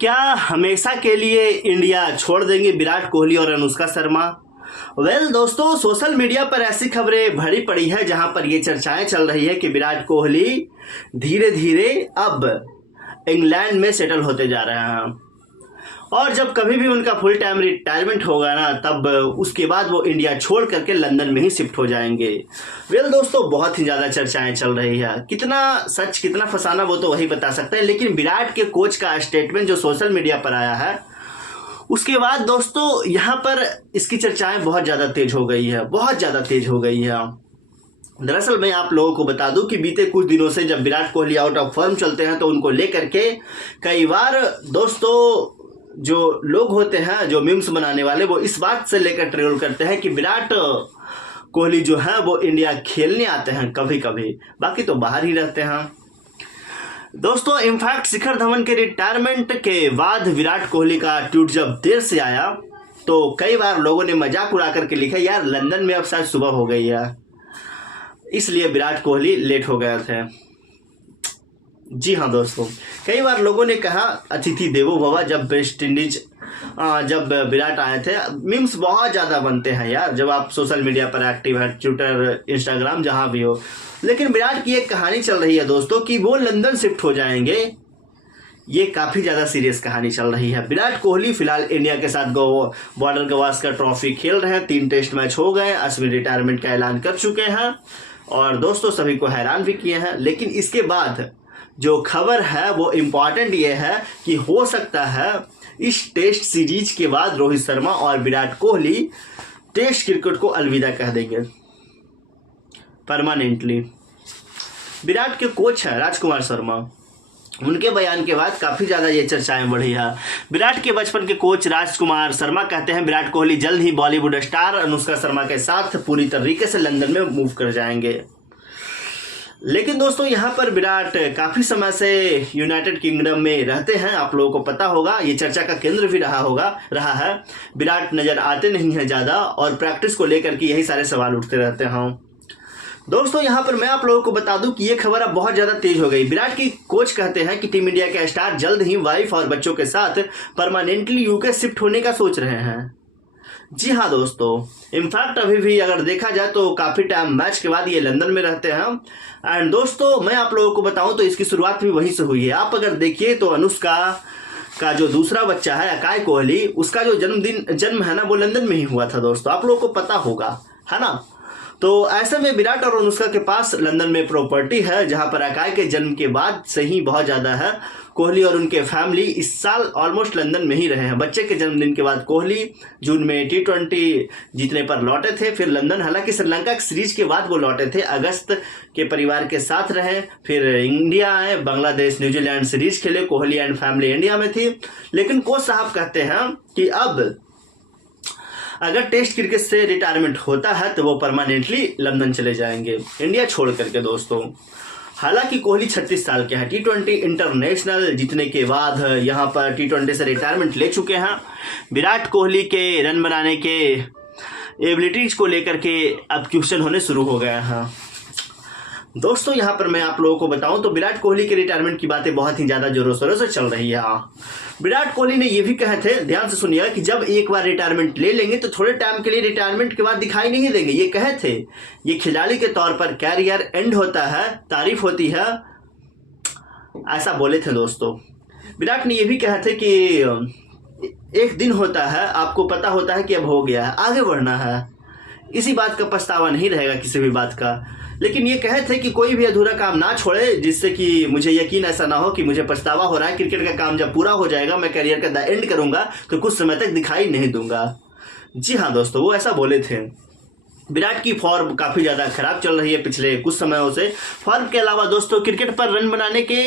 क्या हमेशा के लिए इंडिया छोड़ देंगे विराट कोहली और अनुष्का शर्मा? दोस्तों, सोशल मीडिया पर ऐसी खबरें भरी पड़ी है जहां पर ये चर्चाएं चल रही है कि विराट कोहली धीरे धीरे अब इंग्लैंड में सेटल होते जा रहे हैं और जब कभी भी उनका फुल टाइम रिटायरमेंट होगा ना, तब उसके बाद वो इंडिया छोड़ करके लंदन में ही शिफ्ट हो जाएंगे। दोस्तों, बहुत ही ज़्यादा चर्चाएं चल रही है। कितना सच कितना फसाना वो तो वही बता सकते हैं, लेकिन विराट के कोच का स्टेटमेंट जो सोशल मीडिया पर आया है उसके बाद दोस्तों यहाँ पर इसकी चर्चाएं बहुत ज़्यादा तेज हो गई है, बहुत ज़्यादा तेज हो गई है। दरअसल मैं आप लोगों को बता दूं कि बीते कुछ दिनों से जब Virat Kohli out of form चलते हैं तो उनको लेकर के कई बार दोस्तों जो लोग होते हैं, जो मीम्स बनाने वाले, वो इस बात से लेकर ट्रोल करते हैं कि विराट कोहली जो है वो इंडिया खेलने आते हैं कभी कभी, बाकी तो बाहर ही रहते हैं। दोस्तों, इनफैक्ट शिखर धवन के रिटायरमेंट के बाद विराट कोहली का ट्वीट जब देर से आया तो कई बार लोगों ने मजाक उड़ा करके लिखा, यार लंदन में अब शायद सुबह हो गई है, इसलिए विराट कोहली लेट हो गए थे। जी हाँ दोस्तों, कई बार लोगों ने कहा अतिथि देवो भव, जब वेस्ट इंडीज जब विराट आए थे। मीम्स बहुत ज़्यादा बनते हैं यार जब आप सोशल मीडिया पर एक्टिव है, ट्विटर, इंस्टाग्राम, जहाँ भी हो। लेकिन विराट की एक कहानी चल रही है दोस्तों कि वो लंदन शिफ्ट हो जाएंगे। ये काफ़ी ज़्यादा सीरियस कहानी चल रही है। विराट कोहली फिलहाल इंडिया के साथ बॉर्डर गवास्कर ट्रॉफी खेल रहे हैं, 3 टेस्ट मैच हो गए, अश्विन रिटायरमेंट का ऐलान कर चुके हैं और दोस्तों सभी को हैरान भी किए हैं। लेकिन इसके बाद जो खबर है वो इम्पॉर्टेंट ये है कि हो सकता है इस टेस्ट सीरीज के बाद रोहित शर्मा और विराट कोहली टेस्ट क्रिकेट को अलविदा कह देंगे परमानेंटली। विराट के कोच हैं राजकुमार शर्मा, उनके बयान के बाद काफ़ी ज़्यादा ये चर्चाएं बढ़ी है। विराट के बचपन के कोच राजकुमार शर्मा कहते हैं विराट कोहली जल्द ही बॉलीवुड स्टार अनुष्का शर्मा के साथ पूरी तरीके से लंदन में मूव कर जाएंगे। लेकिन दोस्तों यहाँ पर विराट काफ़ी समय से यूनाइटेड किंगडम में रहते हैं, आप लोगों को पता होगा, ये चर्चा का केंद्र भी रहा है। विराट नज़र आते नहीं हैं ज़्यादा और प्रैक्टिस को लेकर के यही सारे सवाल उठते रहते हैं। दोस्तों यहाँ पर मैं आप लोगों को बता दूं कि ये खबर अब बहुत ज़्यादा तेज हो गई। विराट की कोच कहते हैं कि टीम इंडिया के स्टार जल्द ही वाइफ और बच्चों के साथ परमानेंटली यूके शिफ्ट होने का सोच रहे हैं। जी हाँ दोस्तों, इनफैक्ट अभी भी अगर देखा जाए तो काफ़ी टाइम मैच के बाद ये लंदन में रहते हैं। एंड दोस्तों मैं आप लोगों को बताऊं तो इसकी शुरुआत भी वहीं से हुई है। आप अगर देखिए तो अनुष्का का जो दूसरा बच्चा है अकाय कोहली, उसका जो जन्म है ना वो लंदन में ही हुआ था दोस्तों, आप लोगों को पता होगा, है ना। तो ऐसे में विराट और अनुष्का के पास लंदन में प्रॉपर्टी है जहां पर अकाय के जन्म के बाद से ही बहुत ज़्यादा है। कोहली और उनके फैमिली इस साल ऑलमोस्ट लंदन में ही रहे हैं। बच्चे के जन्मदिन के बाद कोहली जून में T20 जीतने पर लौटे थे, फिर लंदन, हालांकि श्रीलंका की सीरीज के बाद वो लौटे थे, अगस्त के परिवार के साथ रहे, फिर इंडिया आए, बांग्लादेश न्यूजीलैंड सीरीज खेले, कोहली एंड फैमिली इंडिया में थी। लेकिन कोच साहब कहते हैं कि अब अगर टेस्ट क्रिकेट से रिटायरमेंट होता है तो वो परमानेंटली लंदन चले जाएंगे इंडिया छोड़ करके दोस्तों। हालांकि कोहली 36 साल के हैं, T20 इंटरनेशनल जीतने के बाद यहाँ पर T20 से रिटायरमेंट ले चुके हैं। विराट कोहली के रन बनाने के एबिलिटीज को लेकर के अब क्वेश्चन होने शुरू हो गए हैं। दोस्तों यहाँ पर मैं आप लोगों को बताऊं तो विराट कोहली के रिटायरमेंट की बातें बहुत ही ज़्यादा जोरों शोरों से चल रही है। विराट कोहली ने ये भी कहे थे, ध्यान से सुनिएगा, कि जब एक बार रिटायरमेंट ले लेंगे तो थोड़े टाइम के लिए रिटायरमेंट के बाद दिखाई नहीं देंगे। ये कहे थे, ये खिलाड़ी के तौर पर कैरियर एंड होता है, तारीफ होती है, ऐसा बोले थे दोस्तों। विराट ने ये भी कहे थे कि एक दिन होता है, आपको पता होता है कि अब हो गया है, आगे बढ़ना है, इसी बात का पछतावा नहीं रहेगा किसी भी बात का। लेकिन ये कहे थे कि कोई भी अधूरा काम ना छोड़े, जिससे कि मुझे यकीन ऐसा ना हो कि मुझे पछतावा हो रहा है। क्रिकेट का काम जब पूरा हो जाएगा, मैं करियर का द एंड करूंगा तो कुछ समय तक दिखाई नहीं दूंगा। जी हाँ दोस्तों, वो ऐसा बोले थे। विराट की फॉर्म काफ़ी ज़्यादा खराब चल रही है पिछले कुछ समयों से। फॉर्म के अलावा दोस्तों क्रिकेट पर रन बनाने के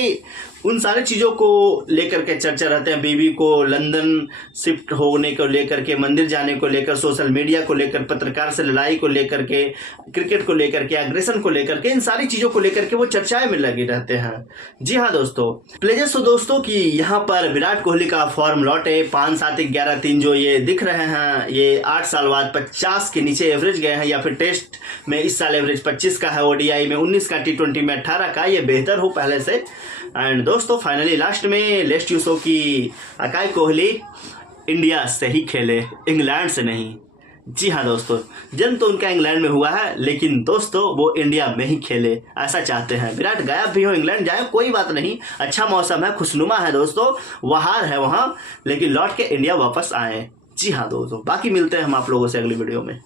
उन सारी चीज़ों को लेकर के चर्चा रहते हैं। बीवी को लंदन शिफ्ट होने को लेकर के, मंदिर जाने को लेकर, सोशल मीडिया को लेकर, पत्रकार से लड़ाई को लेकर के, क्रिकेट को लेकर के, एग्रेशन को लेकर के, इन सारी चीज़ों को लेकर के वो चर्चाएं में लगे रहते हैं। जी हाँ दोस्तों, प्लेजर्स दोस्तों कि यहाँ पर विराट कोहली का फॉर्म लौटे 5, 7, 11, 3 जो ये दिख रहे हैं, ये 8 साल बाद 50 के नीचे एवरेज गए हैं, या फिर टेस्ट में इस साल एवरेज 25 का है, ODI में 19 का, T20 में 18 का, ये बेहतर हो पहले से। एंड दोस्तों फाइनली लास्ट में लेट्स यू शो की अकाई कोहली इंडिया से ही खेले, इंग्लैंड से नहीं। जी हाँ दोस्तों, जन्म तो उनका इंग्लैंड में हुआ है, लेकिन दोस्तों वो इंडिया में ही खेले, ऐसा चाहते हैं। विराट गायब भी हो, इंग्लैंड जाए, कोई बात नहीं, अच्छा मौसम है, खुशनुमा है दोस्तों, बहार है वहाँ, लेकिन लौट के इंडिया वापस आए। जी हाँ दोस्तों, बाकी मिलते हैं हम आप लोगों से अगली वीडियो में।